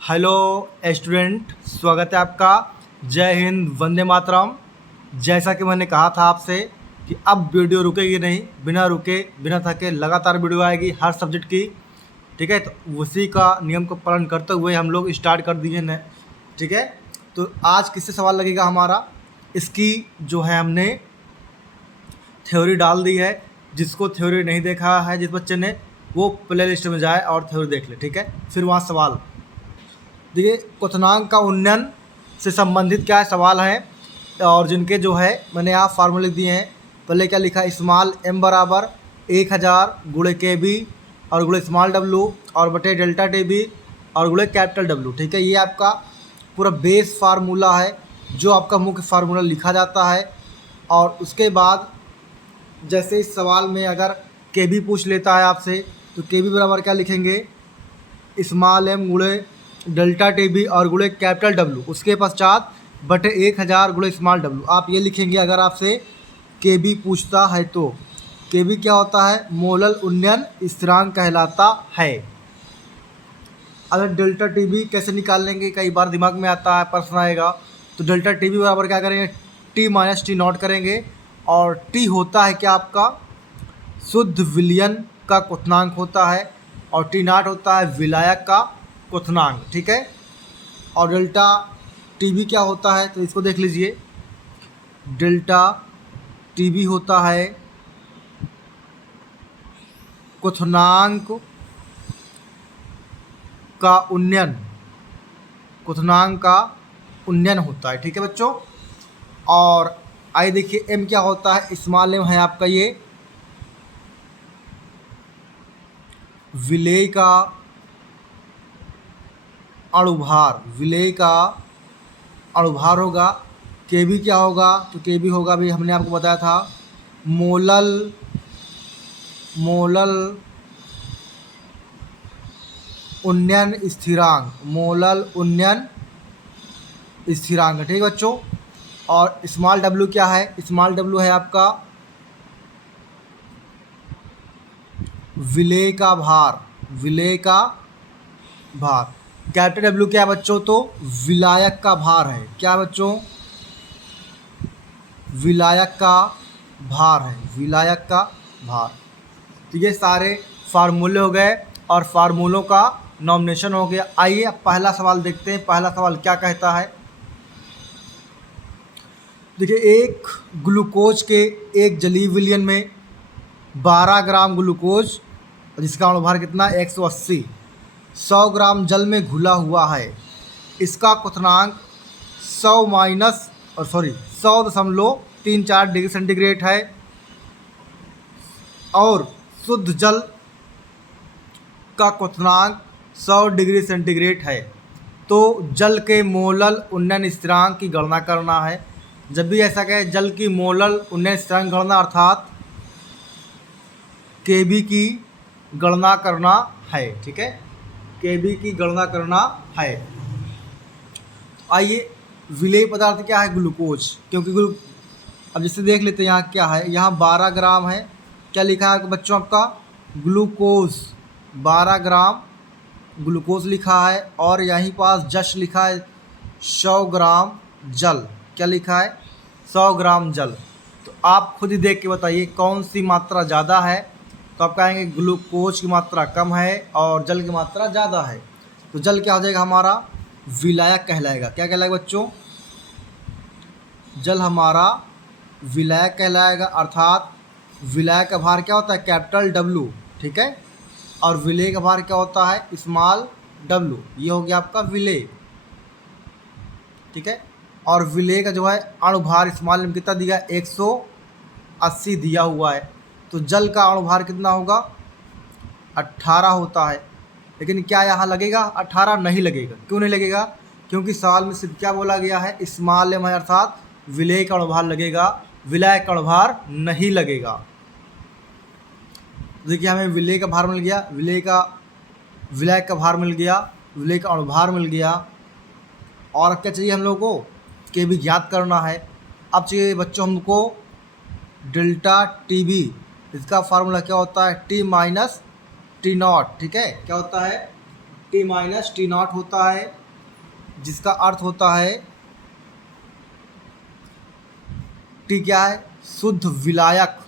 Hello student, स्वागत है आपका। जय हिंद, वंदे मातरम। जैसा कि मैंने कहा था आपसे कि अब वीडियो रुकेगी नहीं, बिना रुके बिना थके लगातार वीडियो आएगी हर सब्जेक्ट की। ठीक है, तो उसी का नियम को पालन करते हुए हम लोग स्टार्ट कर दिए हैं। ठीक है, तो आज किससे सवाल लगेगा हमारा, इसकी जो है हमने थ्योरी डाल दी है। जिसको थ्योरी नहीं देखा है जिस बच्चे ने, वो प्ले लिस्ट में जाए और थ्योरी देख ले। ठीक है, फिर वहाँ सवाल देखिए, क्वथनांक का उन्नयन से संबंधित क्या सवाल है, और जिनके जो है मैंने यहाँ फार्मूले दिए हैं। पहले क्या लिखा, स्मॉल m बराबर 1000 गुणे KB और गुणे स्मॉल w और बटे डेल्टा TB और गुणे कैपिटल W। ठीक है, ये आपका पूरा बेस फार्मूला है, जो आपका मुख्य फार्मूला लिखा जाता है। और उसके बाद जैसे इस सवाल में अगर KB पूछ लेता है आपसे, तो KB बराबर क्या लिखेंगे, स्मॉल m गुणे डेल्टा TB और गुणे कैपिटल W, उसके पश्चात बटे 1000 गुणे स्मॉल w। आप ये लिखेंगे अगर आपसे KB पूछता है तो। KB क्या होता है, मोलल उन्नयन स्थिरांक कहलाता है। अगर डेल्टा TB कैसे निकालेंगे, कई बार दिमाग में आता है, प्रश्न आएगा। तो डेल्टा TB बराबर क्या करेंगे, T माइनस T नॉट करेंगे। और T होता है क्या आपका शुद्ध विलयन का क्वथनांक होता है, और T नॉट होता है विलायक का क्वथनांक। ठीक है, और डेल्टा TB क्या होता है, तो इसको देख लीजिए। डेल्टा TB होता है क्वथनांक का उन्नयन, क्वथनांक का उन्नयन होता है। ठीक है बच्चों, और आइए देखिए M क्या होता है, स्मॉल m है आपका ये विलेय का अणुभार, विलेय का अणुभार होगा। KB क्या होगा, तो KB होगा भी हमने आपको बताया था मोलल उन्नयन स्थिरांक, मोलल उन्नयन स्थिरांक। ठीक है बच्चों, और स्मॉल w क्या है, स्मॉल w है आपका विलेय का भार, विलेय का भार। कैपिटल W क्या है बच्चों, तो विलायक का भार है। क्या बच्चों, विलायक का भार है, विलायक का भार। तो ये सारे फार्मूले हो गए और फार्मूलों का नॉमिनेशन हो गया। आइए अब पहला सवाल देखते हैं। पहला सवाल क्या कहता है, देखिए, एक ग्लूकोज के एक जलीय विलयन में 12 ग्राम ग्लूकोज, जिसका अणुभार कितना 180, 100 ग्राम जल में घुला हुआ है। इसका क्वथनांक 100.34 डिग्री सेंटीग्रेड है, और शुद्ध जल का क्वथनांक 100 डिग्री सेंटीग्रेड है। तो जल के मोलल उन्नयन स्थिरांक की गणना करना है। जब भी ऐसा कहे जल की मोलल उन्नयन स्थिरांक गणना, अर्थात KB की गणना करना है। ठीक है, KB की गणना करना है। आइए, विलेय पदार्थ क्या है, ग्लूकोज। क्योंकि अब जैसे देख लेते हैं यहाँ क्या है, यहाँ 12 ग्राम है। क्या लिखा है बच्चों आपका, ग्लूकोज 12 ग्राम ग्लूकोज लिखा है, और यहीं पास जश लिखा है 100 ग्राम जल। क्या लिखा है, 100 ग्राम जल। तो आप खुद ही देख के बताइए कौन सी मात्रा ज़्यादा है। तो आप कहेंगे ग्लूकोज की मात्रा कम है और जल की मात्रा ज़्यादा है। तो जल क्या हो जाएगा हमारा, विलायक कहलाएगा। क्या कहलाएगा बच्चों, जल हमारा विलायक कहलाएगा। अर्थात विलायक का भार क्या होता है, कैपिटल W। ठीक है, और विलेय का भार क्या होता है, स्मॉल w। ये हो गया आपका विलेय। ठीक है, और विलेय का जो है अणुभार स्मॉल m कितना दिया, 180 दिया हुआ है। तो जल का अणुभार कितना होगा, 18 होता है। लेकिन क्या यहाँ लगेगा, 18 नहीं लगेगा। क्यों नहीं लगेगा, क्योंकि सवाल में सिर्फ क्या बोला गया है, स्मॉल m है, अर्थात विलेय का अणुभार लगेगा, विलायक का अणुभार नहीं लगेगा। देखिए, हमें विलेय का भार मिल गया, विलायक का भार मिल गया, विलेय का अणुभार मिल गया। और अब क्या चाहिए हम लोगों को, KB ज्ञात करना है। अब चाहिए बच्चों हमको डेल्टा TB। इसका फार्मूला क्या होता है, T माइनस T नॉट। ठीक है, क्या होता है, टी माइनस टी नॉट होता है, जिसका अर्थ होता है टी क्या है, शुद्ध विलायक।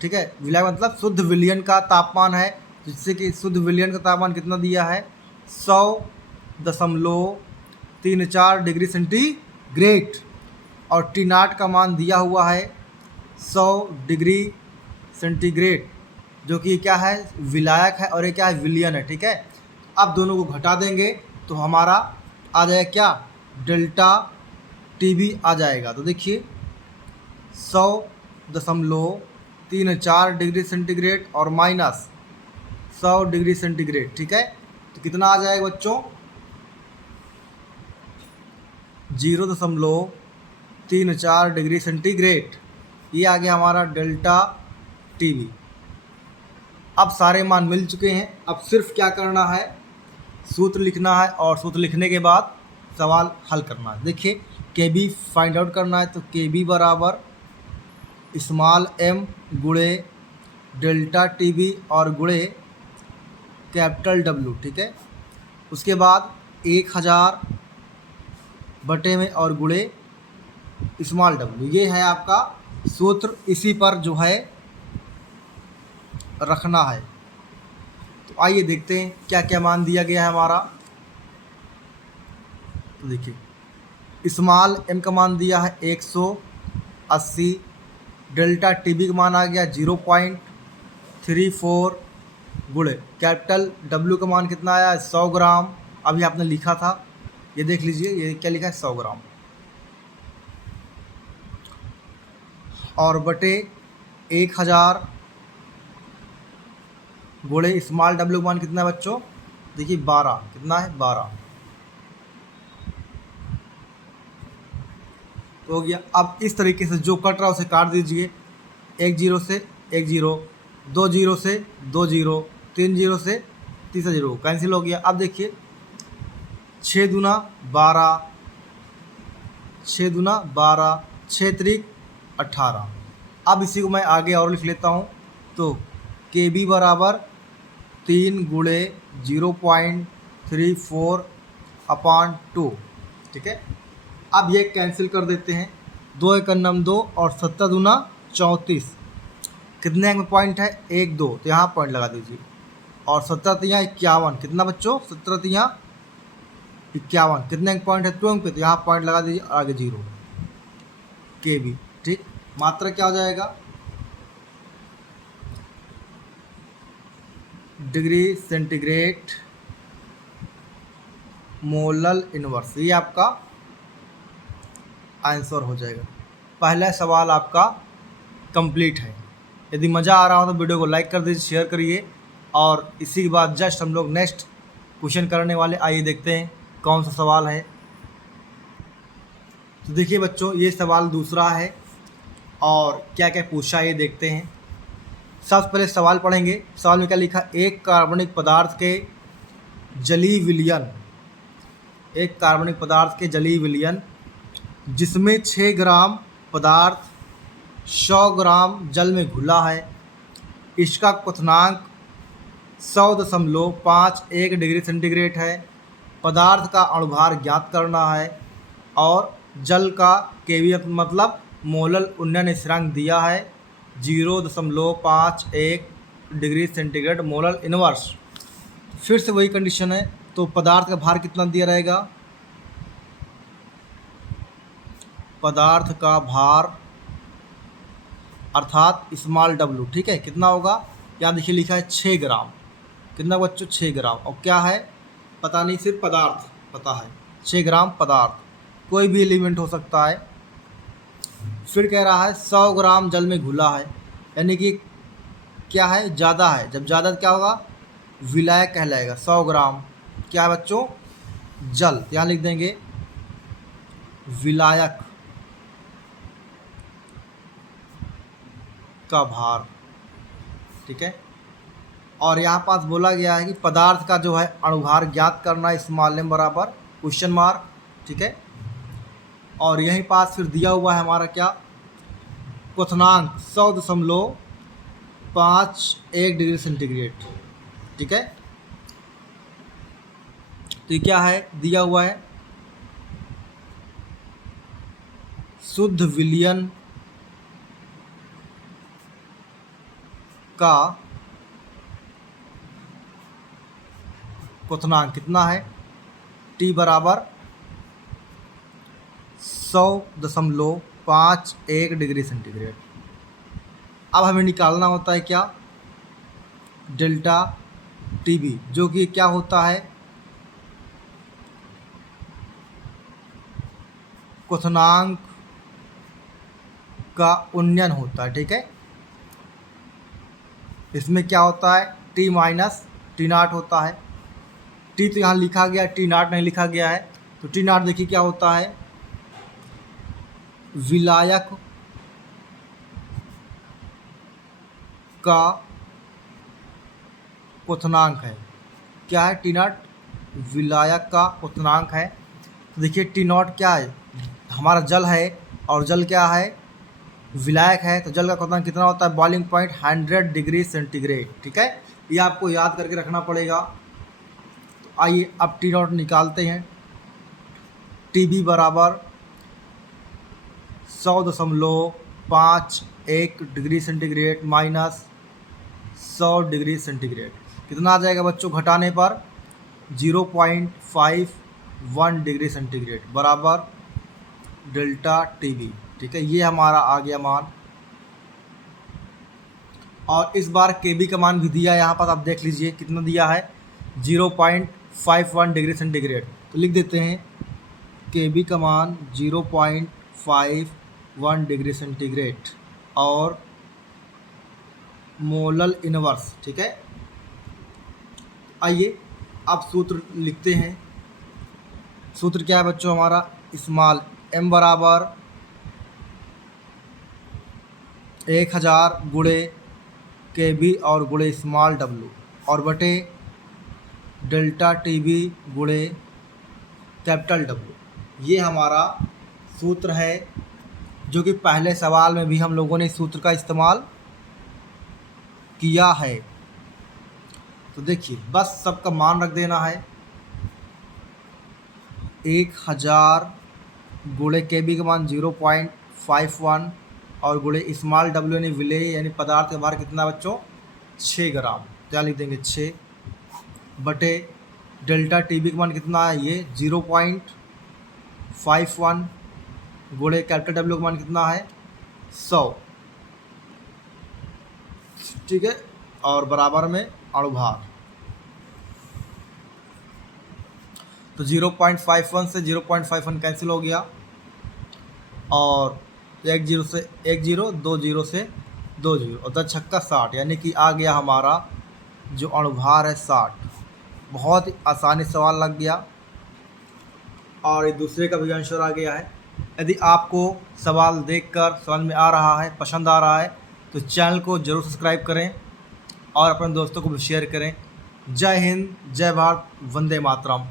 ठीक है, विलायक मतलब शुद्ध विलयन का तापमान है, जिससे कि शुद्ध विलयन का तापमान कितना दिया है 100.34 डिग्री सेंटीग्रेड, और टी नॉट का मान दिया हुआ है 100 डिग्री सेंटीग्रेड, जो कि क्या है विलायक है और ये क्या है विलयन है। ठीक है, अब दोनों को घटा देंगे तो हमारा आ जाएगा क्या, डेल्टा टी भी आ जाएगा। तो देखिए 100.34 डिग्री सेंटीग्रेड और माइनस 100 डिग्री सेंटीग्रेड। ठीक है, तो कितना आ जाएगा बच्चों, 0.34 डिग्री सेंटीग्रेड। ये आ गया हमारा डेल्टा टी बी। अब सारे मान मिल चुके हैं, अब सिर्फ क्या करना है, सूत्र लिखना है और सूत्र लिखने के बाद सवाल हल करना है। देखिए के बी फाइंड आउट करना है, तो के बी बराबर स्मॉल एम गुणे डेल्टा टी बी और गुणे कैपिटल डब्ल्यू। ठीक है, उसके बाद 1000 बटे में और गुणे स्मॉल डब्ल्यू, ये है आपका सूत्र, इसी पर जो है रखना है। तो आइए देखते हैं क्या क्या मान दिया गया है हमारा। तो देखिए स्मॉल एम का मान दिया है 180, डेल्टा टी बी का मान आ गया 0.34 गुणे कैपिटल डब्ल्यू का मान कितना आया 100 ग्राम, अभी आपने लिखा था, ये देख लीजिए ये क्या लिखा है 100 ग्राम, और बटे 1000 गुणे स्मॉल डब्ल्यू का मान कितना है बच्चों, देखिए 12, कितना है 12। तो हो गया। अब इस तरीके से जो कट रहा है उसे काट दीजिए, 1 0 से 1 0, 2 0 से 2 0, 3 0 से तीसरा 0 कैंसिल हो गया। अब देखिए 6 दूना 12, 6 दूना 12, 6 त्रिक 18। अब इसी को मैं आगे और लिख लेता हूँ, तो के बी बराबर 3 गुणे 0.34/2। ठीक है, अब ये कैंसिल कर देते हैं, 2 एकम 2 और 7 दूना 34, कितने में पॉइंट है 1 2, तो यहाँ पॉइंट लगा दीजिए, और 17 तियाँ 51, कितना बच्चों 17 तियाँ 51, कितने पॉइंट है 2 अंक पे, तो यहाँ पॉइंट लगा दीजिए, आगे 0 के बी। ठीक, मात्रा क्या हो जाएगा, डिग्री सेंटीग्रेड मोलल इनवर्स, ये आपका आंसर हो जाएगा। पहला सवाल आपका कंप्लीट है। यदि मज़ा आ रहा हो तो वीडियो को लाइक कर दीजिए, शेयर करिए, और इसी के बाद जस्ट हम लोग नेक्स्ट क्वेश्चन करने वाले, आइए देखते हैं कौन सा सवाल है। तो देखिए बच्चों ये सवाल दूसरा है, और क्या क्या पूछा है ये देखते हैं। सबसे पहले सवाल पढ़ेंगे। सवाल में क्या लिखा, एक कार्बनिक पदार्थ के जलीय विलयन, एक कार्बनिक पदार्थ के जलीय विलयन जिसमें 6 ग्राम पदार्थ 100 ग्राम जल में घुला है, इसका क्वथनांक 100.51 डिग्री सेंटीग्रेड है। पदार्थ का अणुभार ज्ञात करना है, और जल का केवी मतलब मोलल उन्नयन स्थिरांक दिया है 0.51 डिग्री सेंटीग्रेड मोलल इनवर्स। फिर से वही कंडीशन है, तो पदार्थ का भार कितना दिया रहेगा, पदार्थ का भार अर्थात स्मॉल डब्ल्यू। ठीक है, कितना होगा, यहाँ देखिए लिखा है 6 ग्राम, कितना बच्चों 6 ग्राम, और क्या है पता नहीं, सिर्फ पदार्थ पता है 6 ग्राम पदार्थ, कोई भी एलिमेंट हो सकता है। फिर कह रहा है 100 ग्राम जल में घुला है, यानी कि क्या है ज़्यादा है, जब ज़्यादा क्या होगा विलायक कहलाएगा। 100 ग्राम क्या है बच्चों, जल, यहाँ लिख देंगे विलायक का भार। ठीक है, और यहाँ पास बोला गया है कि पदार्थ का जो है अणुभार ज्ञात करना है, स्मॉल एम बराबर क्वेश्चन मार्क। ठीक है, और यहीं पास फिर दिया हुआ है हमारा क्या, क्वथनांक 100.51 डिग्री सेंटीग्रेड। ठीक है, तो ये क्या है, दिया हुआ है शुद्ध विलयन का क्वथनांक कितना है, T बराबर 100.51 डिग्री सेंटीग्रेड। अब हमें निकालना होता है क्या, डेल्टा TB, जो कि क्या होता है, क्वथनांक का उन्नयन होता है। ठीक है, इसमें क्या होता है, T माइनस T0 होता है। T तो यहाँ लिखा गया, T0 नहीं लिखा गया है। तो T0 देखिए क्या होता है, विलायक का क्वथनांक है। क्या है, T0 विलायक का क्वथनांक है। तो देखिए T0 क्या है, हमारा जल है, और जल क्या है, विलायक है। तो जल का क्वथनांक कितना होता है, बॉइलिंग पॉइंट 100 डिग्री सेंटीग्रेड। ठीक है, ये आपको याद करके रखना पड़ेगा। तो आइए अब T0 निकालते हैं। TB बराबर 100.51 degree centigrade minus 100 degree centigrade, कितना आ जाएगा बच्चों, घटाने पर 0.51 डिग्री सेंटीग्रेड बराबर डेल्टा TB। ठीक है, ये हमारा आ गया मान। और इस बार KB का मान भी दिया है यहाँ पर, आप देख लीजिए कितना दिया है, 0.51 डिग्री सेंटीग्रेड। तो लिख देते हैं KB का मान 0.51 डिग्री सेंटीग्रेड और मोलल इनवर्स। ठीक है, आइए अब सूत्र लिखते हैं। सूत्र क्या है बच्चों हमारा, स्मॉल m बराबर 1000 गुणे KB और गुणे स्मॉल w और बटे डेल्टा TB गुणे कैपिटल W। ये हमारा सूत्र है, जो कि पहले सवाल में भी हम लोगों ने इस सूत्र का इस्तेमाल किया है। तो देखिए बस सबका मान रख देना है, 1000 गुणे KB का मान 0.51 और गुणे स्मॉल w यानी विलेय यानी पदार्थ का भार कितना बच्चों, 6 ग्राम। क्या लिख देंगे, 6 बटे डेल्टा TB का मान कितना है, ये 0.51 गुणे कैपिटल W का मान कितना है, 100। ठीक है, और बराबर में अणुभार। तो 0.51 से 0.51 कैंसिल हो गया, और 1 0 से 1 0, 2 0 से 2 0 और 10 छक्का 60, यानी कि आ गया हमारा जो अणुभार है 60। बहुत ही आसानी सवाल लग गया, और एक दूसरे का भी आंसर आ गया है। यदि आपको सवाल देखकर समझ में आ रहा है, पसंद आ रहा है, तो चैनल को ज़रूर सब्सक्राइब करें और अपने दोस्तों को भी शेयर करें। जय हिंद, जय भारत, वंदे मातरम।